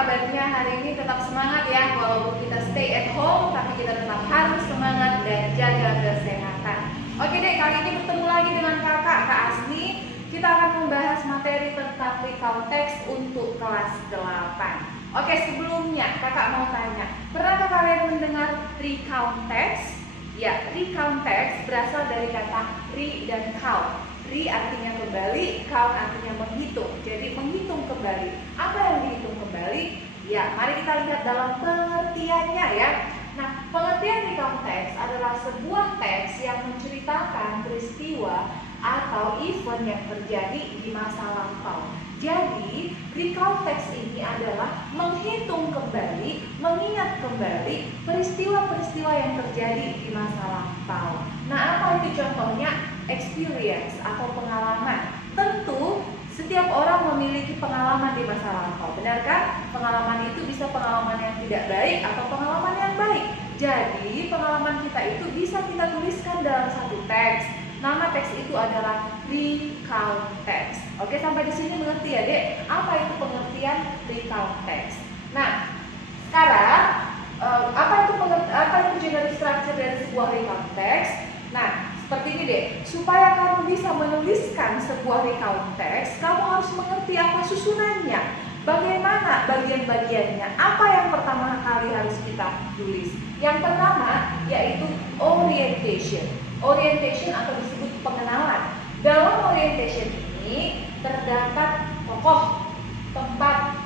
kabarnya hari ini? Tetap semangat ya, walaupun kita stay at home, tapi kita tetap harus semangat dan jaga kesehatan. Oke deh, kali ini bertemu lagi dengan kakak, Kak Asni. Kita akan membahas materi tentang recount text untuk kelas 8. Oke, sebelumnya kakak mau tanya, pernahkah kalian mendengar recount text? Ya, recount text berasal dari kata re dan count. Re artinya kembali, count artinya menghitung. Jadi menghitung kembali. Apa yang dihitung kembali? Ya, mari kita lihat dalam pengertiannya ya. Nah, pengertian recount text adalah sebuah teks yang menceritakan peristiwa atau event yang terjadi di masa lampau. Jadi, recount text ini adalah menghitung kembali, mengingat kembali peristiwa-peristiwa yang terjadi di masa lampau. Nah, apa itu contohnya? Experience atau pengalaman. Tentu setiap orang memiliki pengalaman di masa lampau, benar kan? Pengalaman itu bisa pengalaman yang tidak baik atau pengalaman yang baik. Jadi pengalaman kita itu bisa kita tuliskan dalam satu teks. Nama teks itu adalah recount text. Oke, sampai di sini mengerti ya, Dek? Apa itu pengertian recount text? Nah, sekarang apa itu general structure dari sebuah recount text? Nah, seperti ini deh, supaya kamu bisa menuliskan sebuah recount text, kamu harus mengerti apa susunannya, bagaimana bagian-bagiannya, apa yang pertama kali harus kita tulis. Yang pertama yaitu orientation. Orientation atau disebut pengenalan. Dalam orientation ini terdapat tokoh, tempat,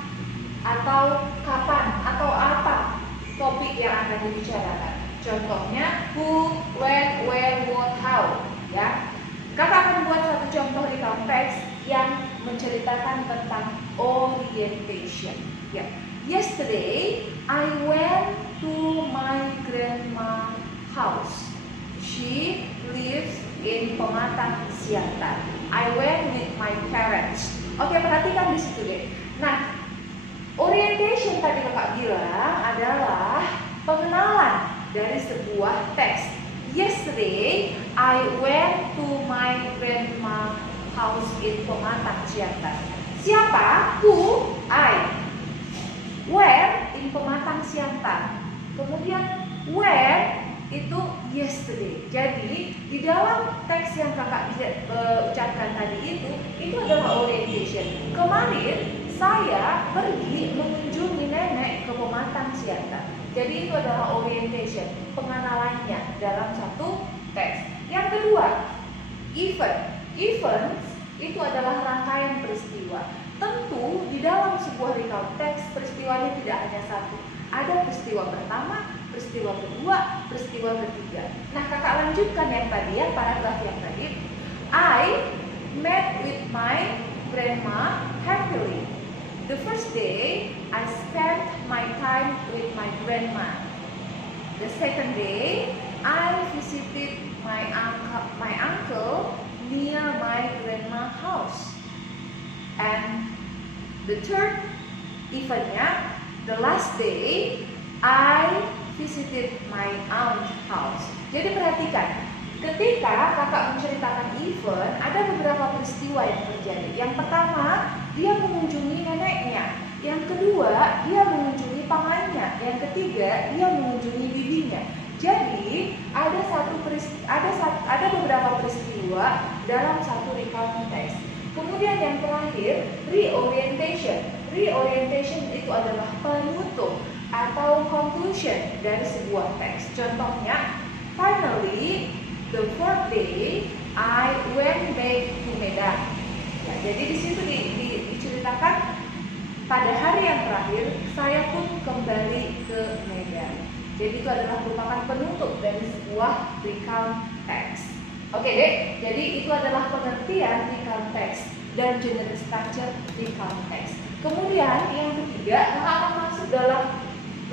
atau kapan, atau apa topik yang akan dibicarakan. Contohnya who, when, where, what, how. Ya, kakak akan buat satu contoh recount text yang menceritakan tentang orientation. Ya, yesterday I went to my grandma's house. She lives in Pematang Siantar. I went with my parents. Oke, perhatikan di situ deh. Nah, orientation tadi kakak bilang adalah pengenalan dari sebuah teks. Yesterday, I went to my grandma's house in Pematang Siantar. Siapa? Who? I. Where? In Pematang Siantar. Kemudian where? Itu yesterday. Jadi di dalam teks yang kakak bisa ucapkan tadi itu adalah orientation. Kemarin saya pergi mengunjungi nenek ke Pematang Siantar. Jadi itu adalah orientation, pengenalannya dalam satu teks. Yang kedua, event. Events itu adalah rangkaian peristiwa. Tentu di dalam sebuah recount teks peristiwanya tidak hanya satu. Ada peristiwa pertama, peristiwa kedua, peristiwa ketiga. Nah, kakak lanjutkan yang tadi ya, paragraf yang tadi. I met with my grandma happily. The first day, I spent my time with my grandma. The second day, I visited my uncle near my grandma's house. And the third eventnya, the last day, I visited my aunt's house. Jadi perhatikan, ketika kakak menceritakan event, ada beberapa peristiwa yang terjadi. Yang pertama, dia mengunjungi neneknya. Yang kedua, dia mengunjungi pamannya. Yang ketiga, dia mengunjungi bibinya. Jadi ada beberapa peristiwa dalam satu recount text. Kemudian yang terakhir, reorientation. Reorientation itu adalah penutup atau conclusion dari sebuah teks. Contohnya, finally, the fourth day, I went back to Medan. Ya, jadi di situ diceritakan pada hari yang terakhir saya pun kembali ke Medan. Jadi itu adalah merupakan penutup dari sebuah recount text. Oke deh, jadi itu adalah pengertian recount text dan general structure recount text. Kemudian yang ketiga, kakak akan masuk dalam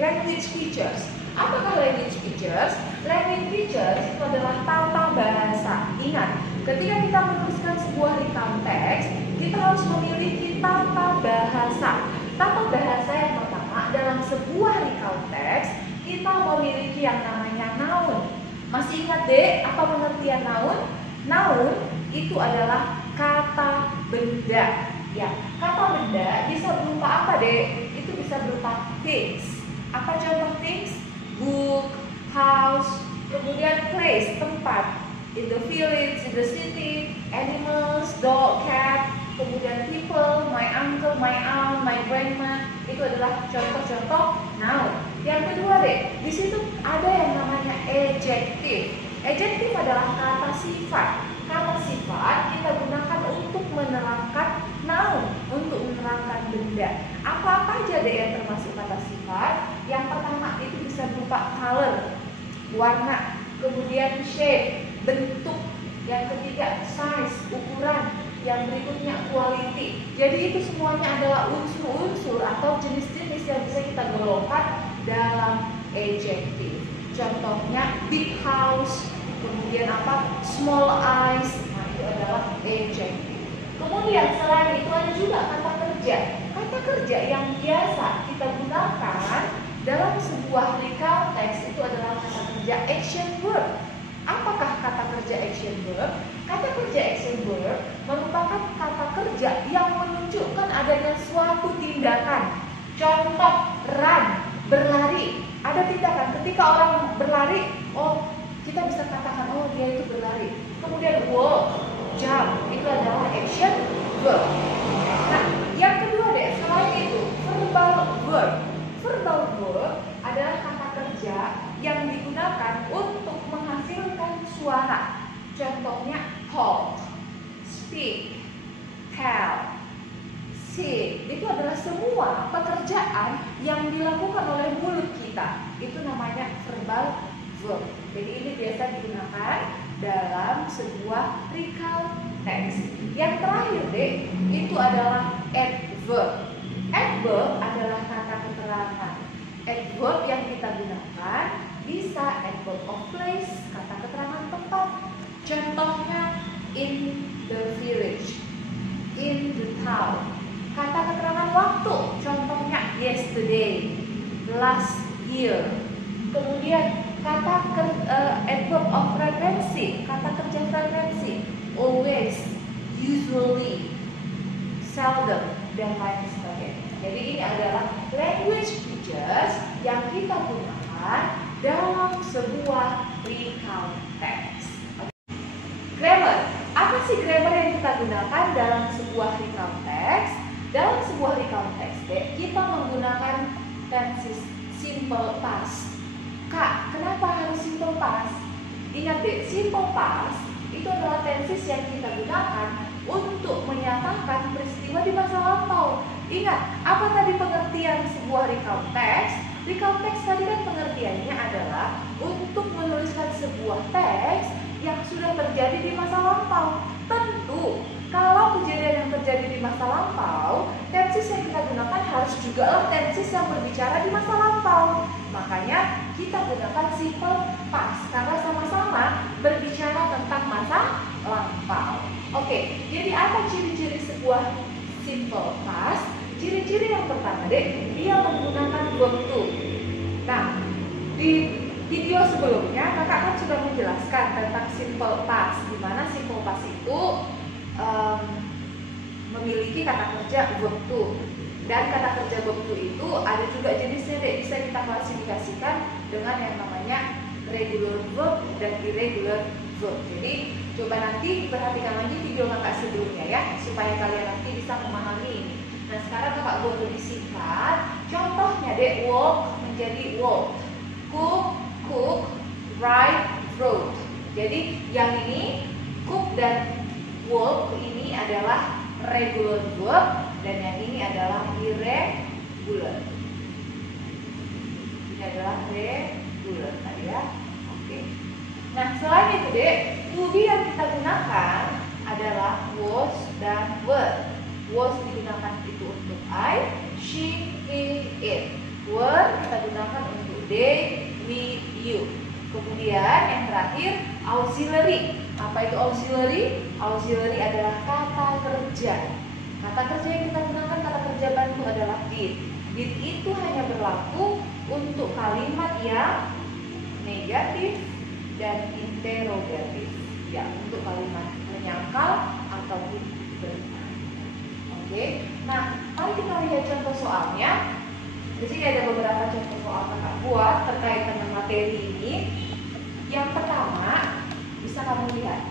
language features. Apakah language features? Language features itu adalah tata bahasa. Ingat, ketika kita menuliskan sebuah recount text, kita harus memiliki tata bahasa. Tata bahasa yang pertama dalam sebuah recount text, kita memiliki yang namanya noun. Masih ingat deh apa pengertian noun? Noun itu adalah kata benda. Ya, kata benda bisa berupa apa deh? Itu bisa bisa berupa things. Apa contoh things? Book, house, kemudian place, tempat. In the village, in the city, animals, dog, cat, kemudian people, my uncle, my aunt, my grandma. Itu adalah contoh-contoh noun. Yang kedua deh, di situ ada yang namanya adjective. Adjective adalah kata sifat. Kata sifat kita gunakan untuk menerangkan noun, untuk menerangkan benda. Apa-apa aja deh yang termasuk kata sifat. Yang pertama itu bisa berupa color, warna, kemudian shape, bentuk. Yang ketiga size, ukuran. Yang berikutnya quality. Jadi itu semuanya adalah unsur-unsur atau jenis-jenis yang bisa kita golongkan dalam adjective. Contohnya big house, kemudian apa? Small eyes. Nah, itu adalah adjective. Kemudian selain itu ada juga kata kerja. Kata kerja yang biasa kita gunakan dalam sebuah recount text itu adalah kata kerja action verb. Apakah kata kerja action verb? Kata kerja action verb merupakan kata kerja yang menunjukkan adanya suatu tindakan. Contoh, run, berlari. Ada tindakan ketika orang berlari, oh kita bisa katakan oh dia itu berlari. Kemudian walk, jump, itu adalah action verb. Nah, yang kedua deh, selain itu verbal verb. Verbal verb adalah kata kerja yang digunakan untuk menghasilkan suara. Contohnya talk, speak, tell, sing. Itu adalah semua pekerjaan yang dilakukan oleh mulut kita. Itu namanya verbal verb. Jadi ini biasa digunakan dalam sebuah recount text. Yang terakhir deh, itu adalah adverb. Adverb adalah kata keterangan. Adverb yang kita gunakan bisa adverb of place, kata keterangan tempat. Contohnya in the village, in the town. Kata keterangan waktu, contohnya yesterday, last year. Kemudian kata adverb of frequency, kata kerja frekuensi, always, usually, seldom, dan lain sebagainya. Jadi ini adalah language features yang kita gunakan dalam sebuah recount text. Grammar. Apa sih grammar yang kita gunakan dalam sebuah recount text? Dalam sebuah recount text, kita menggunakan tenses simple past. Kak, kenapa harus simple past? Ingat deh, simple past itu adalah tenses yang kita gunakan untuk menyatakan peristiwa di masa lampau. Ingat, apa tadi pengertian sebuah recount text? Recount text tadi kan pengertiannya adalah untuk menuliskan sebuah teks yang sudah terjadi di masa lampau. Tentu, kalau kejadian yang terjadi di masa lampau, tenses yang kita gunakan harus juga lah tenses yang berbicara di masa lampau. Makanya kita gunakan simple past karena sama-sama berbicara tentang masa lampau. Oke, jadi apa ciri-ciri sebuah simple past? Ciri-ciri yang pertama deh, dia menggunakan verb to. Nah, di video sebelumnya kakak kan sudah menjelaskan tentang simple past, di mana simple past itu memiliki kata kerja verb to. Dan kata kerja verb to itu ada juga jenisnya deh, bisa kita klasifikasikan dengan yang namanya regular verb dan irregular verb. Jadi coba nanti perhatikan lagi video kakak sebelumnya ya, supaya kalian nanti bisa memahami ini. Nah sekarang kakak buat lebih singkat. Contohnya deh, walk menjadi walk, cook, ride, rode. Jadi yang ini cook dan walk ini adalah regular verb dan yang ini adalah irregular. Ini adalah regular tadi ya. Oke. Nah selain itu deh, to be yang kita gunakan adalah was dan were. Was digunakan itu untuk I, she, he, it. Were kita gunakan untuk they, we, you. Kemudian yang terakhir auxiliary. Apa itu auxiliary? Auxiliary adalah kata kerja. Kata kerja yang kita gunakan, kata kerja bantu adalah did. Did itu hanya berlaku untuk kalimat yang negatif dan interrogatif. Ya, untuk kalimat menyangkal atau benar. Oke. Nah, mari kita lihat contoh soalnya. Di sini ada beberapa contoh soal kakak buat terkait dengan materi ini. Yang pertama, bisa kamu lihat.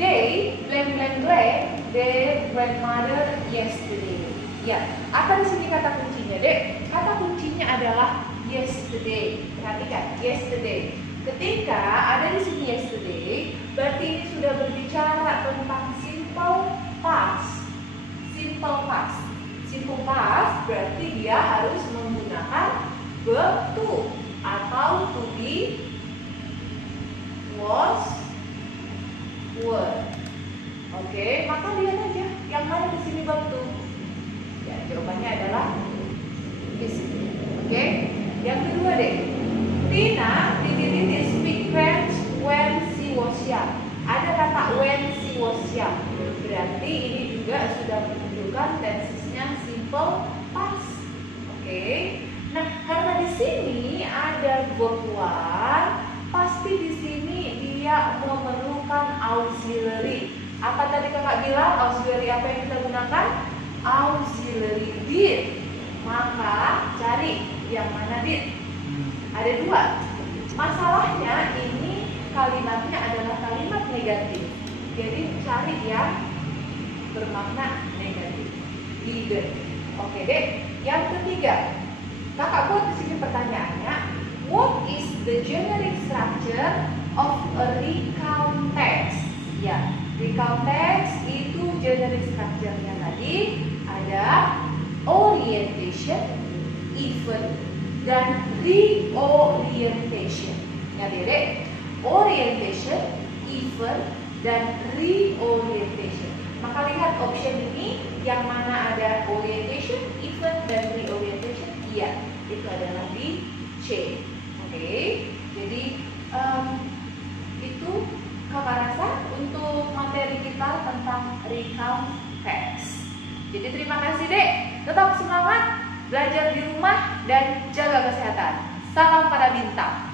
They blank blank blank their grandmother yesterday. Ya, apa di sini kata kuncinya, Dek? Kata kuncinya adalah yesterday. Perhatikan, yesterday. Ketika ada di sini yesterday, berarti ini sudah berbicara tentang simple past. Simple past. Simple past berarti dia harus menggunakan verb to atau to be, was, were. Oke, maka lihat aja yang mana di sini verb to. Ya, jawabannya adalah is. Oke, yang kedua deh. Tina speak French when she was young. Ada kata when she was young. Berarti ini juga sudah menunjukkan tensesnya simple past. Oke. Nah, karena di sini ada verb one, pasti di sini dia memerlukan auxiliary. Apa tadi kakak bilang? Auxiliary apa yang kita gunakan? Auxiliary did. Maka cari yang mana did. Ada dua. Masalahnya ini kalimatnya adalah kalimat negatif. Jadi cari yang bermakna negatif. Didn't. Oke deh. Yang ketiga, kakak buat di sini pertanyaannya. What is the generic structure of a recount text? Ya, recount text itu generic structure-nya tadi ada orientation, event, dan reorientation. Ingat ya dek, orientation, event, dan reorientation. Maka lihat option ini yang mana ada orientation, event, dan reorientation. Iya, itu adalah di C. Oke, jadi itu kakak rasa untuk materi kita tentang recount text. Jadi terima kasih dek, tetap semangat, belajar di rumah dan jaga kesehatan. Salam para bintang.